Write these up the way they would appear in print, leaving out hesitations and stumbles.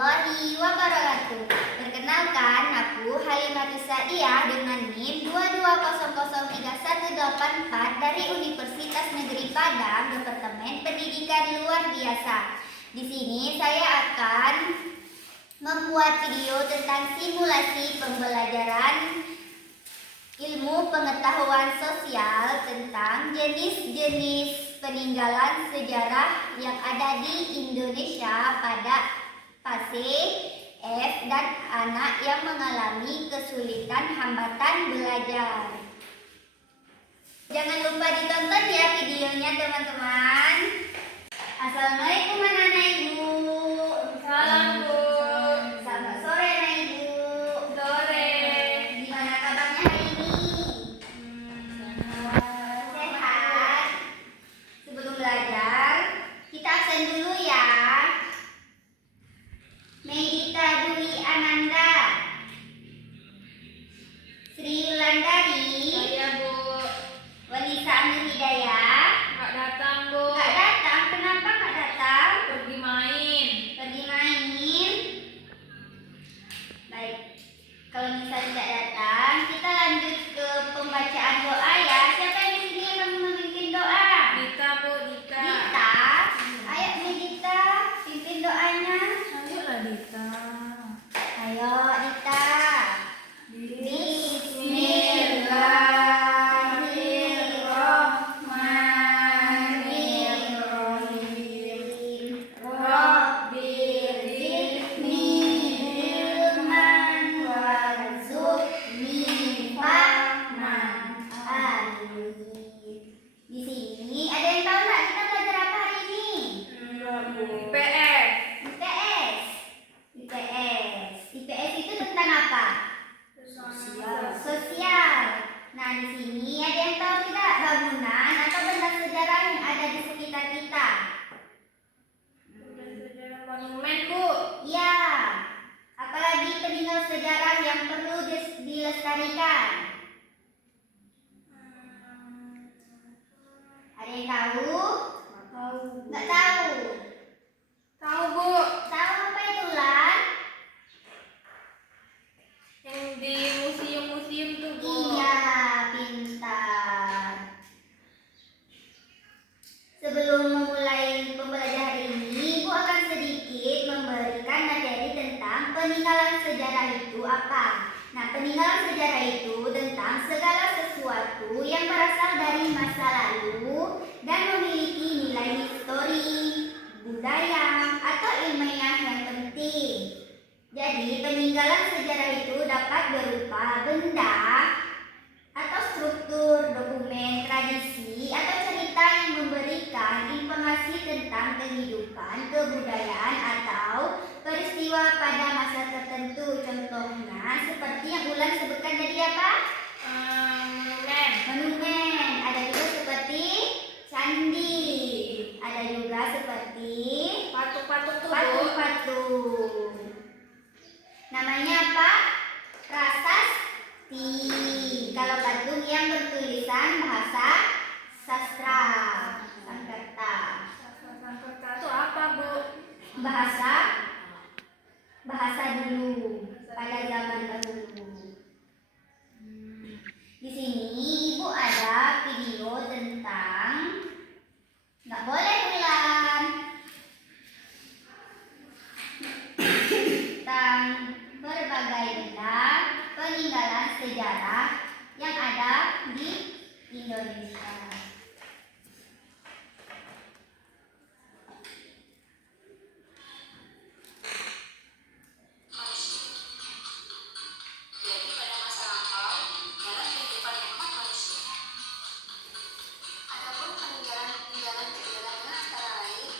warahmatullahi wabarakatuh. Perkenalkan, aku Halimatus Sa'diyah dengan NIM 2200318 dari Universitas Negeri Padang, Departemen Pendidikan Luar Biasa. Di sini saya akan membuat video tentang simulasi pembelajaran ilmu pengetahuan sosial tentang jenis-jenis peninggalan sejarah yang ada di Indonesia pada fase F dan anak yang mengalami kesulitan hambatan belajar. Jangan lupa ditonton ya videonya teman-teman. Assalamualaikum anak-anak ibu. Salam Bu. Selamat sore anak ibu. Sore. Gimana kabarnya hari ini? Sehat. Sebelum belajar, kita absen dulu ya. Medita Dwi Ananda, Sri Wulandari, Saya Bu. Walisa Amir Hidayah. Nggak datang Bu. Nggak datang, kenapa nggak datang? Pergi main. Pergi main. Baik, kalau misalnya tidak datang, kita lanjut ke pembacaan doa ya. Siapa yang di sini yang memimpin doa? Dita Bu, Dita. Dita. Ayo nih Dita, pimpin doanya. Ayolah Dita. Ayo Dita. Bismillahirrahmanirrahim. Rabbi zidni ilman warzuqni fahman. Amin. Di sini ada yang tahu nggak kita belajar apa hari ini? IPS. IPS. IPS itu tentang apa? Sosial. Nah, di sini ada yang tahu tidak bangunan atau benda sejarah yang ada di sekitar kita? Monumen Bu. Ya. Apalagi peninggalan sejarah yang perlu dilestarikan? Ada yang tahu? Nggak tahu. Tahu Bu. Tahu apa itu Lan? Yang di museum-museum tuh Bu. Iya, pintar. Sebelum memulai pembelajaran ini, Ibu akan sedikit memberikan materi tentang peninggalan sejarah itu apa. Nah, peninggalan sejarah itu tentang segala sesuatu yang berasal dari masa lalu dan memiliki nilai histori, budaya, atau ilmiah yang penting. Jadi, peninggalan sejarah itu dapat berupa benda atau struktur, dokumen, tradisi, atau cerita yang memberikan informasi tentang kehidupan, kebudayaan, atau peristiwa pada masa tertentu. Contohnya, seperti yang Ulan sebutkan tadi apa? Monumen. Monumen. Ada juga seperti candi. Ada juga seperti Patung-patung tuh Bu. patung-patung. Namanya apa? Prasasti. Kalau patung yang bertulisan bahasa sastra, Sanskerta. Sanskerta itu apa Bu? Bahasa dulu pada zaman dahulu. Di sini Ibu ada video tentang nggak boleh ulang tentang berbagai benda peninggalan sejarah yang ada di Indonesia. Jadi pada masa lampau, dalam kehidupan umat manusia. Adapun peninggalan-peninggalan sejarahnya antara lain,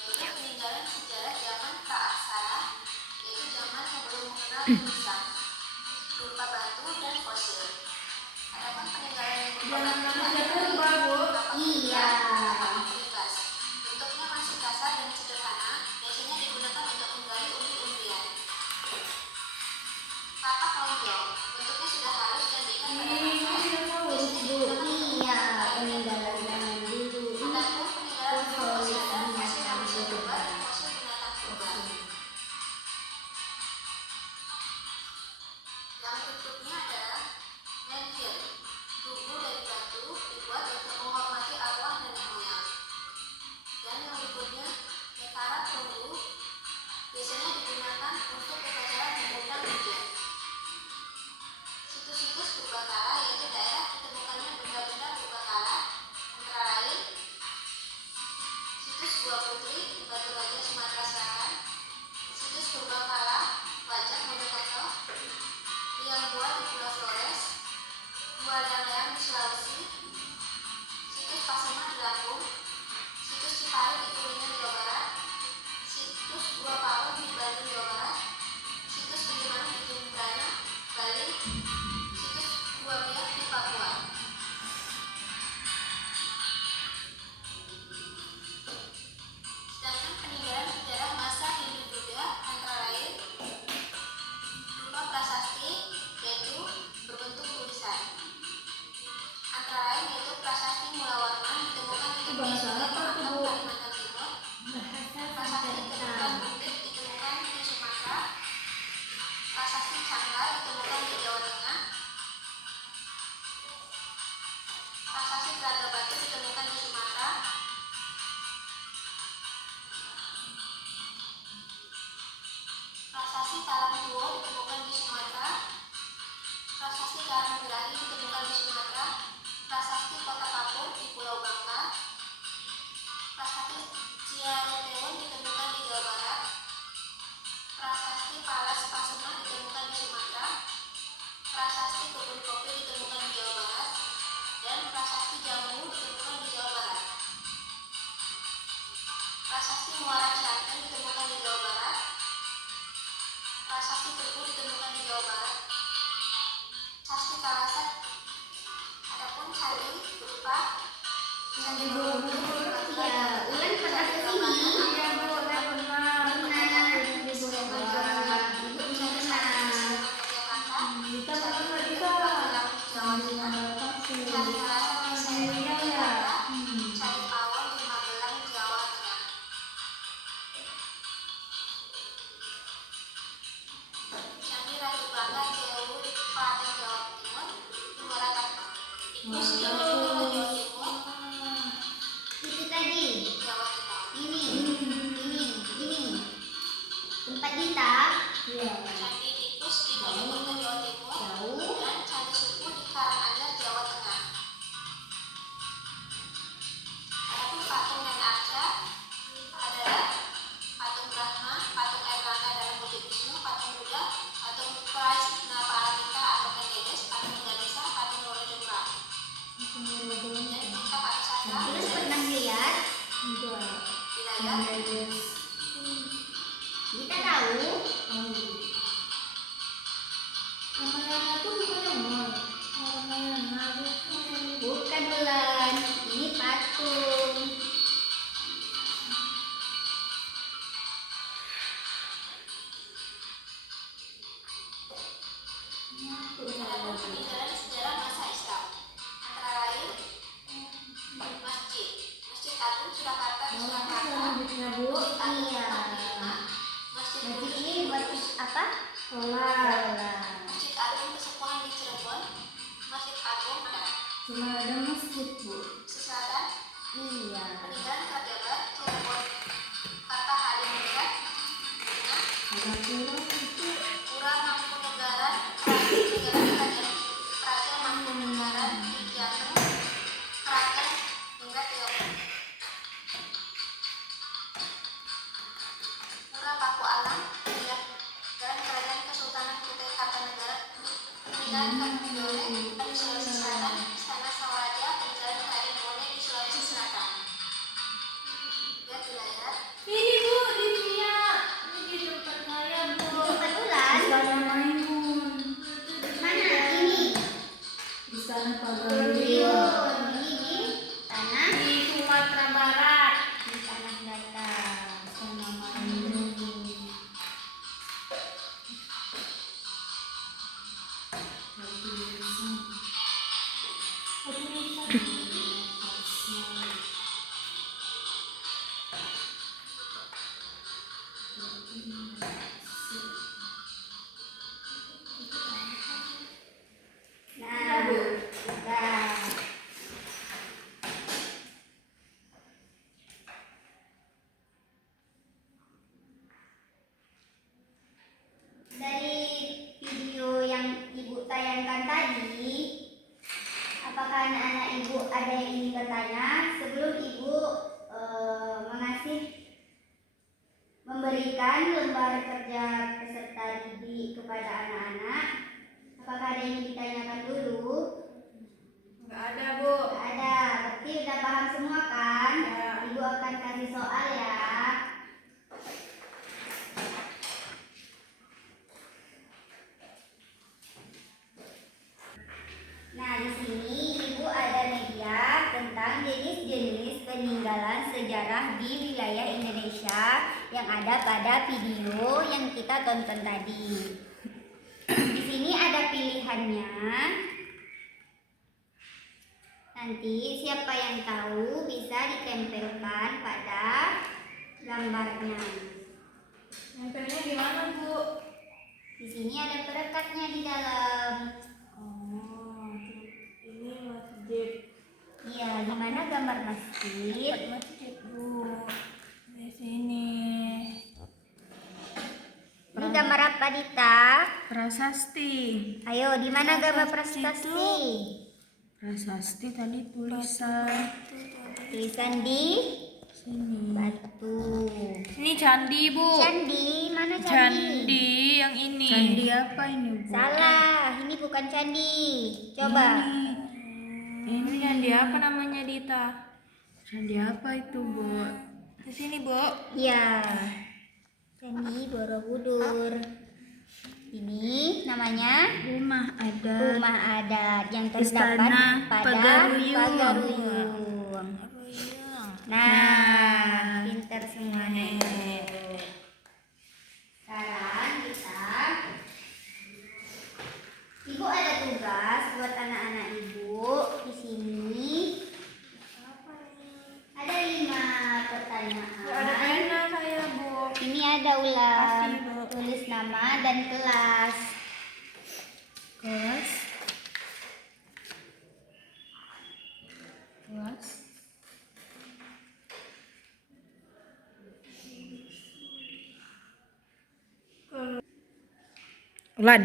yaitu peninggalan sejarah zaman praaksara, yaitu zaman sebelum mengenal tulisan, berupa batu dan fosil. Adapun peninggalan yang berupa Zaman batu manusia antara purba Bu. Iya. unggas. Bentuknya masih kasar dan sederhana, biasanya digunakan untuk menggali umbi-umbian. Tapak lonjong, bentuknya sudah halus dan diikat pada masa, biasanya digunakan untuk Iya, peninggalan zaman dulu. Adapun peninggalan Fosil fosil dan fosil binatang manusia purba Candi Borobudur di Iya, Ulan pernah ke sini. Iya Bu, saya pernah. Pernah. Di Borobudur. Ibu juga pernah. Kita pernah juga. Jawa Tengah. Candi Raya di Iya ya. Candi Pawon di Magelang, Jawa Tengah. Candi Ratu Bangka Dewi di Klaten, Jawa Timur, di Muara Tapak. Tikus di Jawa Timur, Itu tadi. Jawa Timur. Ini. Tempat kita. Iya. Candi Tikus di Mojokerto, Jawa Timur, Jauh. dan Candi Suku di Karanganyar, Jawa Tengah. Adapun patung dan arca adalah patung Brahma, patung Airlangga dalam wujud Wisnu, patung Buddha, patung Prajnaparamita atau Pendedes, patung Ganesha, patung Loredora. Dan kita patung sastra Ulan pernah lihat. Enggak. wilayah Kita tahu. Namanya tuh bukan nomor. Namanya Bukan Ulan. Ini patung. adapun peninggalan sejarah masa Islam antara lain Masjid Agung Surakarta di Surakarta, Selanjutnya Bu. Masjid Agung Iya. Fatimah, Masjid Masjid Budi, ini buat apa? Sholat. Masjid Agung Kesepuhan di Cirebon, Masjid Agung Cuma ada masjid Bu. Selatan, Iya. peninggalan Kerjabar, Cirebon, Kartahari Mulia, Bina, Ada pura itu. Pura Mangkunegaran, peninggalan Kerajaan Praja Mangkunegaran di Jateng, Kraton, hingga Tiongkok. Pura Paku Alam, peninggalan Kerajaan Kesultanan Kutai Kartanegara, peninggalan Kamengdore di Sulawesi Selatan, Istana Sawaraja, peninggalan Kerajaan Bone di Sulawesi Selatan. Lihat wilayah Ini Bu, di Via. Ini di tempat saya Bu. Tempat Ulan. Istana Maimun. Mana? Ini. Istana Pavilion. Ini di tanah. Di Sumatera Barat. Di tanah datar. Istana Maimun. Nah, nah. Dari video yang Ibu tayangkan tadi, apakah anak-anak Ibu ada yang ingin bertanya sebelum Ibu memberikan lembar kerja peserta didik kepada anak-anak? Apakah ada yang ingin ditanyakan dulu? Enggak ada Bu. Nggak ada, berarti udah paham semua kan? Ya. Ibu akan kasih soal ya. Nah, di sini Ibu ada media tentang jenis-jenis peninggalan sejarah di wilayah Indonesia yang ada pada video yang kita tonton tadi. Di sini ada pilihannya. Nanti siapa yang tahu bisa ditempelkan pada gambarnya. Nempelnya di mana Bu? Di sini ada perekatnya di dalam. Oh, ini masjid. Iya, di mana gambar masjid? Masjid Bu. Di sini. Ini gambar apa Dita? Prasasti. Ayo, di mana gambar Prasasti prasasti? Prasasti tadi tulisan. Tulisan di Sini. batu. Ini candi Bu. Candi, mana candi? Candi yang ini. Candi apa ini Bu? Salah, ini bukan candi. Coba. Ini candi apa namanya Dita? Candi apa itu Bu? Di sini Bu. Iya. Candi Borobudur. Ini namanya Rumah adat. rumah adat yang terdapat Istana pada Pagaruyung. Pagaruyung. dan kelas. Kelas. Kelas. Ulan.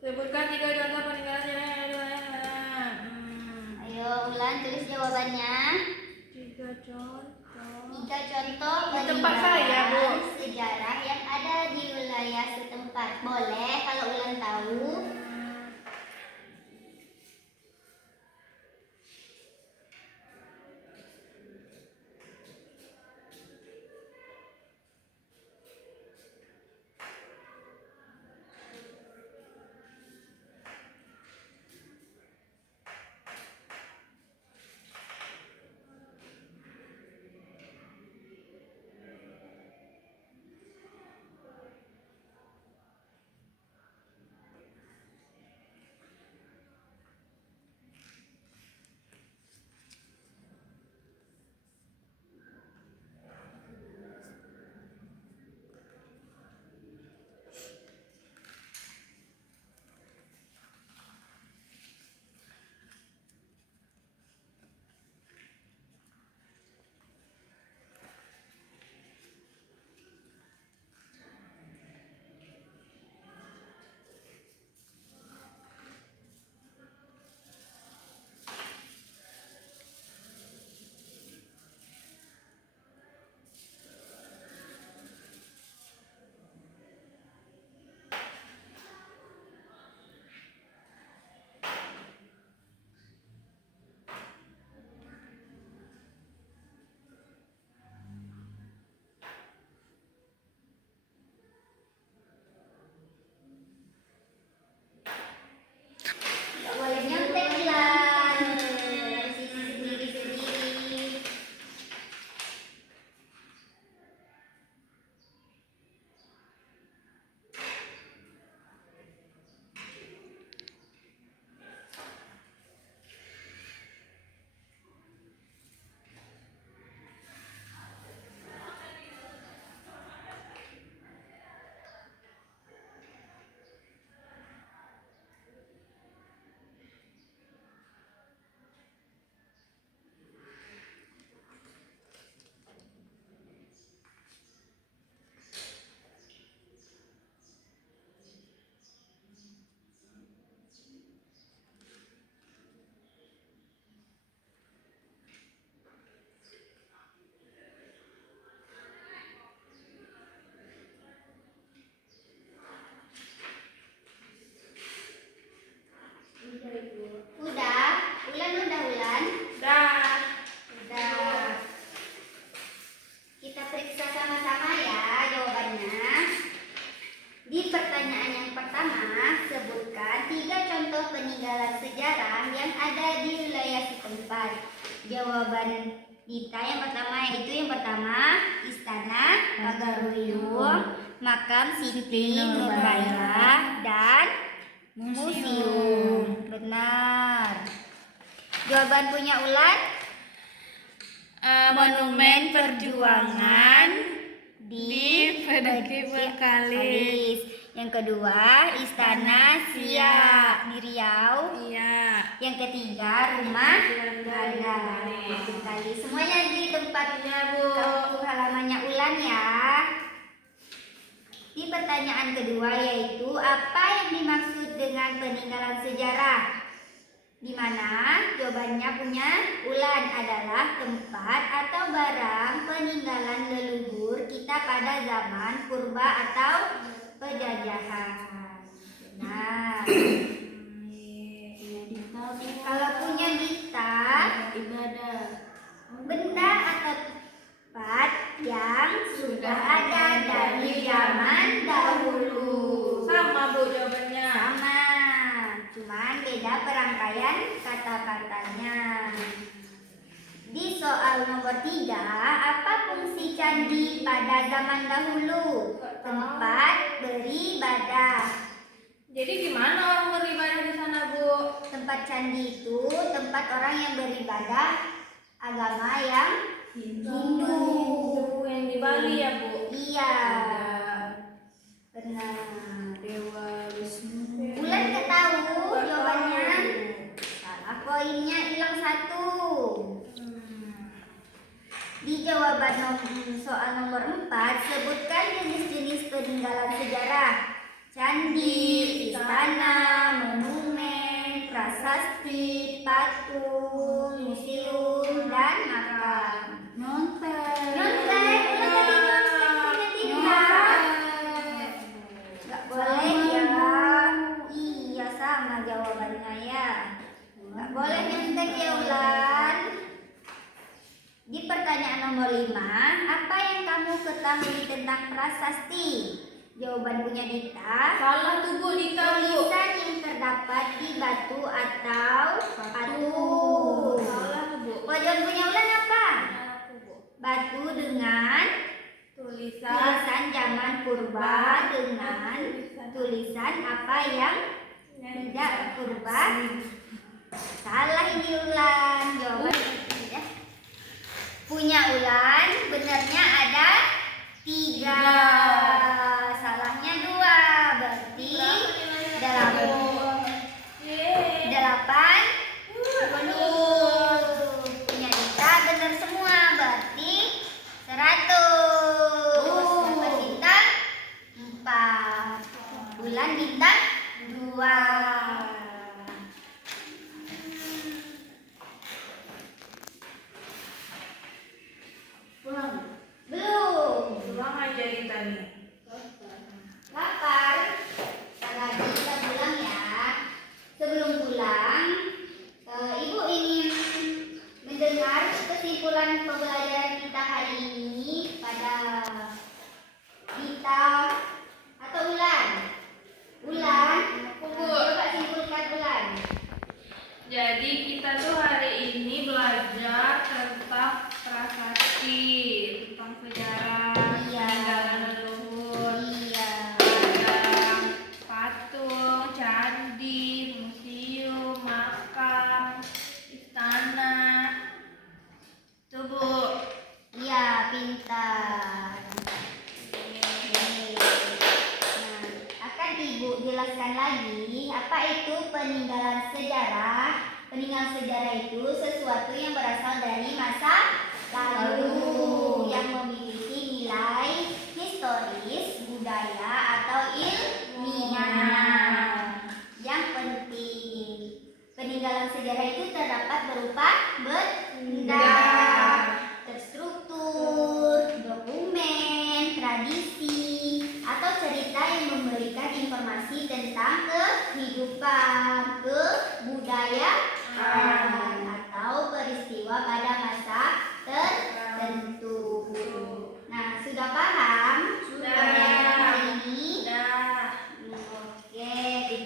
Sebutkan 3 contoh peninggalan sejarah yang ada di wilayah. Ayo Ulan tulis jawabannya. 3 contoh. 3 contoh Di tempat saya, Bu. peninggalan sejarah yang ada di wilayah setempat. Boleh kalau Ulan tahu. Nggak boleh nyontek Ulan. Sendiri-sendiri. Udah, Ulan. Dah. Udah. Kita periksa sama-sama ya jawabannya. Di pertanyaan yang pertama, sebutkan 3 contoh peninggalan sejarah yang ada di wilayah setempat. Jawaban Dita yang pertama Istana Pagaruyung, Makam Siti Nurbaya, dan museum. Benar. Jawaban punya Ulan? Monumen Perjuangan Di Pedagi Bengkalis. Yang kedua, Istana Siak di Riau. Iya. Yang ketiga, Rumah Belanda Bengkalis. Semuanya di tempatnya kampung halamannya Ulan ya. Di pertanyaan kedua yaitu apa yang dimaksud dengan peninggalan sejarah? Di mana jawabannya punya Ulan adalah tempat atau barang peninggalan leluhur kita pada zaman purba atau penjajahan. Nah, kalau punya Dita, benda atau tempat yang sudah ada dari zaman dahulu. Sama Bu jawabannya. Sama, cuman beda perangkaian kata-katanya. Di soal nomor 3, apa fungsi candi pada zaman dahulu? Tempat beribadah. Jadi gimana orang beribadah di sana, Bu? Tempat candi itu tempat orang yang beribadah agama yang Hindu. Yang di Bali ya, Bu? Iya. Benar. Dewa Wisnu. Bulan nggak tahu jawabannya. Salah, poinnya hilang 1. Di jawaban soal nomor 4, sebutkan jenis-jenis peninggalan sejarah. Candi, istana, monumen, prasasti, patung, museum, dan makam. Nyontek. Nyontek, nggak boleh ya. Iya, sama jawabannya ya. Nggak boleh nyontek ya, Ulan. Di pertanyaan nomor 5, apa yang kamu ketahui tentang prasasti? Jawaban punya Dita. Salah tuh, Bu, Dita, Bu. Tulisan yang terdapat di batu atau patung. Salah tuh, Bu. Jawaban punya Ulan apa? Aku, Bu. Batu dengan tulisan zaman purba dengan tulisan apa yang tidak purba. Salah ini Ulan. Jawaban ya. Punya Ulan benarnya ada 3. Salahnya 2. Berarti 8. Punya Dita benar semua. Berarti 100. Dapat bintang 4. Bulan bintang 2. Pulang. Belum. Pulang aja Dita nih. Lapar. Ntar lagi kita pulang ya. Sebelum pulang, Ibu ingin mendengar kesimpulan pembelajaran kita hari ini pada Dita atau Ulan. Ulan, coba simpulkan Ulan. Jadi kita tuh hari ini belajar tentang prasasti, tentang sejarah, Iya. peninggalan leluhur, Iya. ada patung, candi, museum, makam, istana. Tuh, Bu. Iya, pintar. Nah, akan Ibu jelaskan lagi apa itu peninggalan sejarah. Peninggalan sejarah itu sesuatu yang berasal dari masa lalu yang memiliki nilai historis, budaya, atau ilmiah. Yang penting, peninggalan sejarah itu terdapat berupa benda, terstruktur, dokumen, tradisi, atau cerita yang memberikan informasi tentang kehidupan, kebudayaan, atau peristiwa pada masa tertentu. Nah, sudah paham? Sudah. Pembelajaran hari ini? Udah. Oke,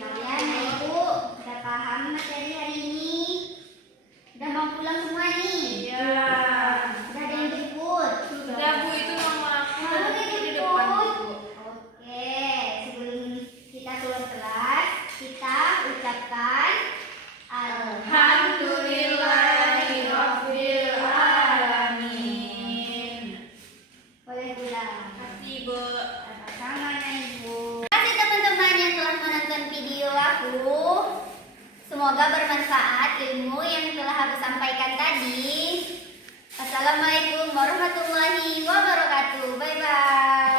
kalian Ibu sudah paham materi hari ini? Udah mau pulang semua nih? Iya. Udah ada yang jemput? Sudah, Bu, itu nomor aku Kamu tadi udah di depan, Bu. jemput? Oke, sebelum kita keluar kelas, kita ucapkan Alhamdulillahirabbil alamin. Boleh pulang. Kasih, Bu. Sama-sama ya, Ibu. Terima kasih teman-teman yang telah menonton video aku. Semoga bermanfaat ilmu yang telah aku sampaikan tadi. Assalamualaikum warahmatullahi wabarakatuh. Bye bye.